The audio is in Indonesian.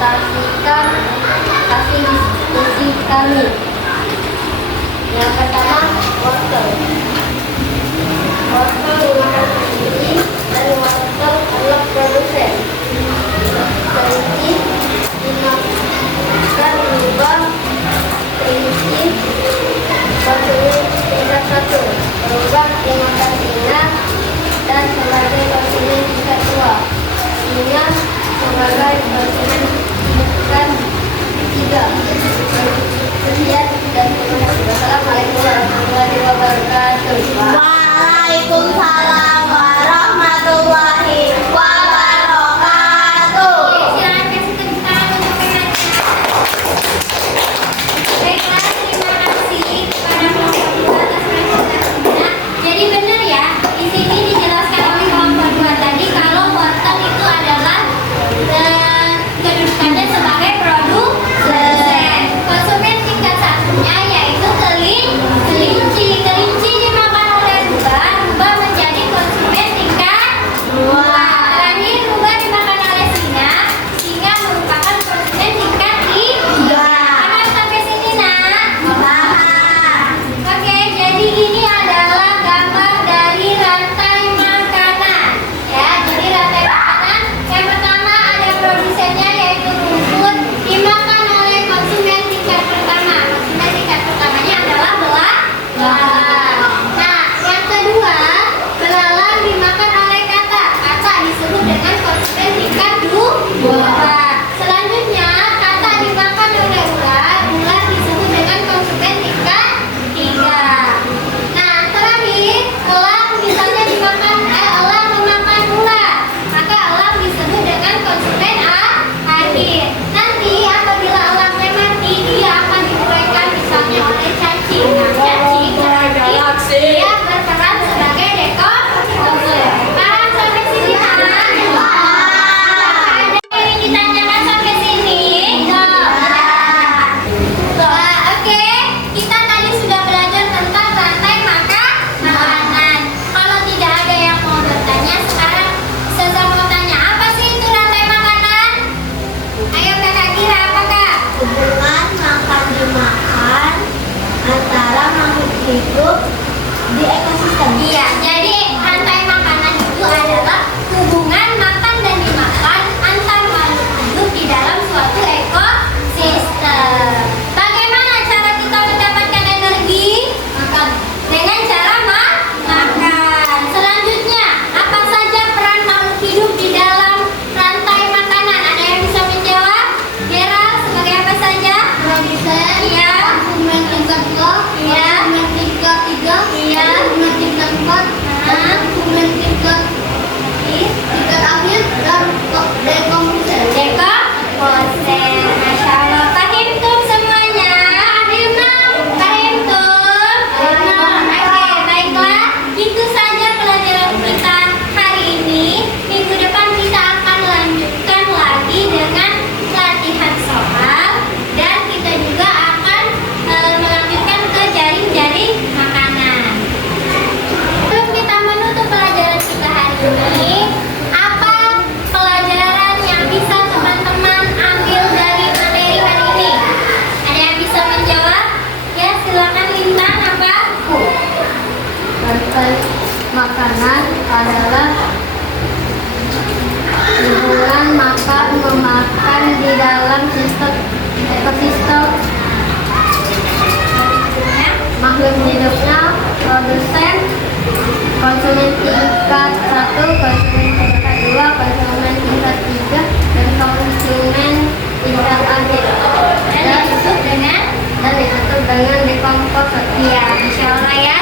presentasikan hasil diskusi kami. Yang pertama, wortel. Wortel dimakan sendiri dan wortel adalah produsen. Kelinci dimakan lubang. Kelinci konsumen tingkat 1, berubah dimakan singa dan sebagai konsumen tingkat 2. Singa sebagai konsumen tingkat 3. Sekian dan terima kasih. Wassalamualaikum warahmatullahi wabarakatuh. Waalaikumsalam warahmatullahi wabarakatuh. Silakan kasih tepuk tangan untuk pengajar. Baiklah, terima kasih kepada kelompok 2 atas presentasinya. Jadi benar ya, di sini dijelaskan oleh kelompok 2 tadi kalau wortel itu adalah kedudukannya sebagai produsen. Konsumen tingkat 1-nya yaitu kelinci. Kelinci dimakan oleh rubah menjadi konsumen tingkat 2. Terakhir rubah dimakan oleh singa merupakan konsumen tingkat 3. Paham sampai sini nak? Oke, jadi ini adalah gambar dari rantai makanan. Ya, jadi rantai makanan yang pertama ada produsennya yaitu rumput dimakan oleh konsumen tingkat pertama. Konsumen tingkat pertamanya adalah belalang. Nah, yang kedua belalang dimakan oleh katak. Katak disebut dengan konsumen tingkat 2. Selanjutnya katak dimakan oleh ular. Ular disebut dengan konsumen tingkat 3. Nah, terakhir elang misalnya elang memakan ular, maka elang disebut dengan konsumen akhir. Nanti apabila elangnya mati, dia akan diuraikan misalnya oleh cacing. Nah, cacing berarti dia berperan sebagai dekomposer. Paham sampai sini, Pak? Ada yang ditanyakan sampai sini? Oke, kita tadi sudah belajar tentang rantai makanan. Kalau tidak ada yang mau bertanya, sekarang Ustazah mau tanya, apa sih itu rantai makanan? Ayo Kakak kira apa Kak? Hubungan makan dimakan antara makhluk hidup di ekosistem. Iya, jadi rantai makanan itu adalah hubungan makan dan dimakan antar makhluk hidup di dalam suatu ekosistem. Bagaimana cara kita mendapatkan energi? Dengan cara makan. Selanjutnya, apa saja peran makhluk hidup di dalam rantai makanan? Ada yang bisa menjawab? Gerald, sebagai apa saja? Produsen, Iya. konsumen tingkat 2, Iya. konsumen tingkat 3, Iya. konsumen tingkat 4, dan konsumen tingkat akhir dan dekomposer. Dekomposer. Masya Allah. Paham tuh semuanya? Paham tuh? Oke, baiklah. Itu saja pelajaran kita hari ini. Minggu depan kita akan lanjutkan lagi dengan latihan soal. Dan kita juga akan melanjutkan ke jaring-jaring makanan. Sebelum kita menutup pelajaran kita hari ini, apa pelajaran yang bisa teman-teman ambil dari materi hari ini? Ada yang bisa menjawab? Ya, silakan Lintang. Apa? Rantai makanan adalah hubungan makan memakan di dalam sistem ekosistem makhluk hidupnya produsen, konsumen tingkat 1, konsumen tingkat 2, konsumen tingkat 3, dan konsumen tingkat akhir. Dan ditutup dengan Dan ditutup dengan dekomposer. ya, insya Allah ya.